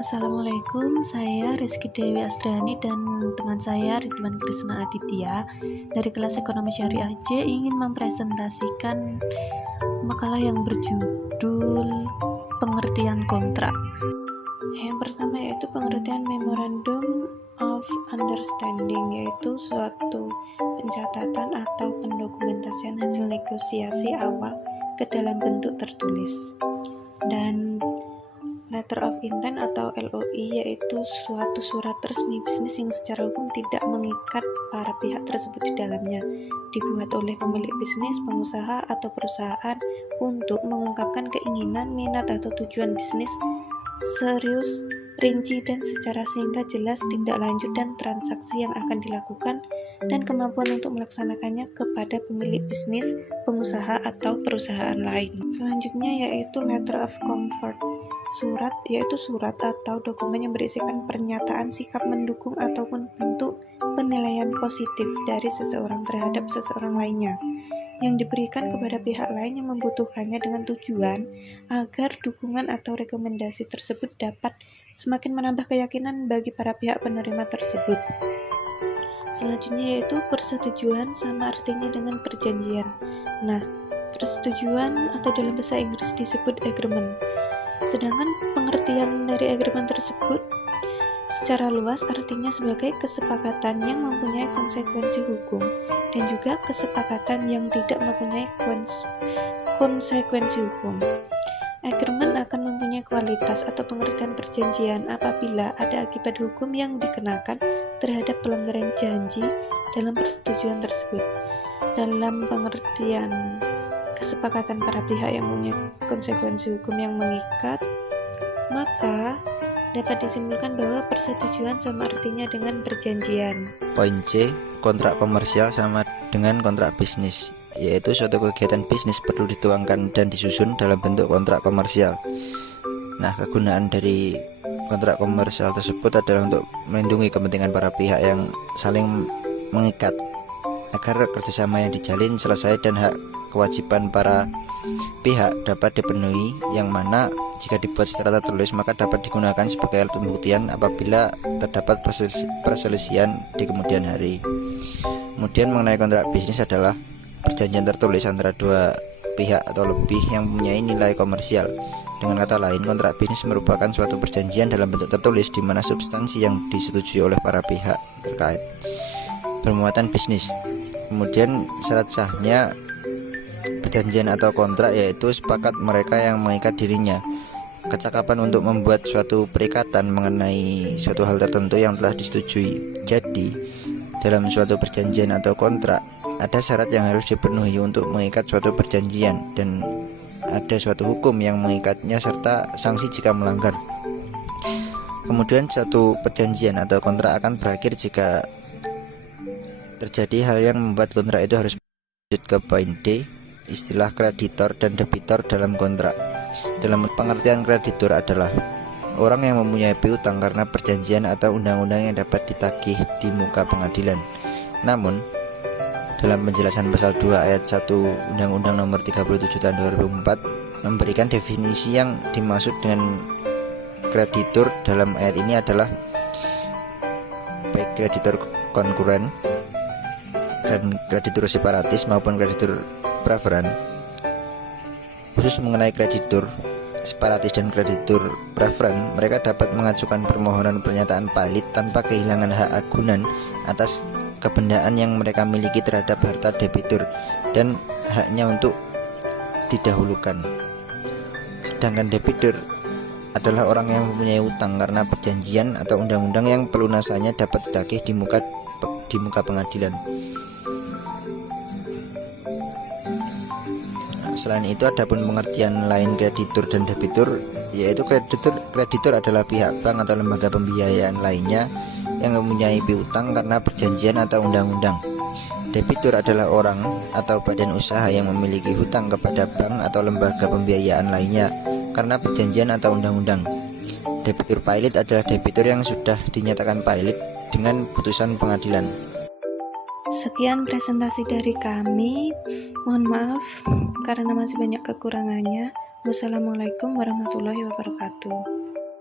Assalamualaikum, saya Rizky Dewi Astrani dan teman saya Ridwan Krisna Aditya dari kelas Ekonomi Syariah J ingin mempresentasikan makalah yang berjudul Pengertian Kontrak. Yang pertama yaitu pengertian Memorandum of Understanding, yaitu suatu pencatatan atau pendokumentasian hasil negosiasi awal ke dalam bentuk tertulis. Dan Letter of Intent atau LOI yaitu suatu surat resmi bisnis yang secara hukum tidak mengikat para pihak tersebut di dalamnya, dibuat oleh pemilik bisnis, pengusaha, atau perusahaan untuk mengungkapkan keinginan, minat, atau tujuan bisnis serius, rinci, dan secara singkat jelas tindak lanjut dan transaksi yang akan dilakukan dan kemampuan untuk melaksanakannya kepada pemilik bisnis, pengusaha, atau perusahaan lain. Selanjutnya yaitu Letter of Comfort. Surat yaitu surat atau dokumen yang berisikan pernyataan sikap mendukung ataupun bentuk penilaian positif dari seseorang terhadap seseorang lainnya yang diberikan kepada pihak lain yang membutuhkannya dengan tujuan agar dukungan atau rekomendasi tersebut dapat semakin menambah keyakinan bagi para pihak penerima tersebut. Selanjutnya yaitu persetujuan, sama artinya dengan perjanjian. Nah, persetujuan atau dalam bahasa Inggris disebut agreement. Sedangkan pengertian dari agreement tersebut secara luas artinya sebagai kesepakatan yang mempunyai konsekuensi hukum dan juga kesepakatan yang tidak mempunyai konsekuensi hukum. Agreement akan mempunyai kualitas atau pengertian perjanjian apabila ada akibat hukum yang dikenakan terhadap pelanggaran janji dalam persetujuan tersebut. Dalam pengertian kesepakatan para pihak yang mempunyai konsekuensi hukum yang mengikat, maka dapat disimpulkan bahwa persetujuan sama artinya dengan perjanjian. Poin C, kontrak komersial sama dengan kontrak bisnis, yaitu suatu kegiatan bisnis perlu dituangkan dan disusun dalam bentuk kontrak komersial. Nah, kegunaan dari kontrak komersial tersebut adalah untuk melindungi kepentingan para pihak yang saling mengikat agar kerjasama yang dijalin selesai dan hak kewajiban para pihak dapat dipenuhi, yang mana jika dibuat secara tertulis maka dapat digunakan sebagai alat pembuktian apabila terdapat perselisihan di kemudian hari. Kemudian mengenai kontrak bisnis adalah perjanjian tertulis antara dua pihak atau lebih yang mempunyai nilai komersial. Dengan kata lain, kontrak bisnis merupakan suatu perjanjian dalam bentuk tertulis di mana substansi yang disetujui oleh para pihak terkait bermuatan bisnis. Kemudian syarat sahnya perjanjian atau kontrak yaitu sepakat mereka yang mengikat dirinya, kecakapan untuk membuat suatu perikatan mengenai suatu hal tertentu yang telah disetujui. Jadi, dalam suatu perjanjian atau kontrak ada syarat yang harus dipenuhi untuk mengikat suatu perjanjian dan ada suatu hukum yang mengikatnya serta sanksi jika melanggar. Kemudian suatu perjanjian atau kontrak akan berakhir jika terjadi hal yang membuat kontrak itu harus lanjut ke poin D, istilah kreditor dan debitor dalam kontrak. Dalam pengertian kreditor adalah orang yang mempunyai piutang karena perjanjian atau undang-undang yang dapat ditagih di muka pengadilan. Namun, dalam penjelasan pasal 2 ayat 1 Undang-Undang Nomor 37 Tahun 2004 memberikan definisi yang dimaksud dengan kreditor dalam ayat ini adalah baik kreditor konkuren dan kreditur separatis maupun kreditur preferen. Khusus mengenai kreditur separatis dan kreditur preferen, mereka dapat mengajukan permohonan pernyataan palit tanpa kehilangan hak agunan atas kebendaan yang mereka miliki terhadap harta debitur dan haknya untuk didahulukan. Sedangkan debitur adalah orang yang mempunyai utang karena perjanjian atau undang-undang yang pelunasannya dapat ditagih di muka pengadilan. Selain itu, ada pun pengertian lain kreditur dan debitur, yaitu kreditur adalah pihak bank atau lembaga pembiayaan lainnya yang mempunyai piutang karena perjanjian atau undang-undang. Debitur adalah orang atau badan usaha yang memiliki hutang kepada bank atau lembaga pembiayaan lainnya karena perjanjian atau undang-undang. Debitur pilot adalah debitur yang sudah dinyatakan pilot dengan putusan pengadilan. Sekian presentasi dari kami. Mohon maaf karena masih banyak kekurangannya. Wassalamualaikum warahmatullahi wabarakatuh.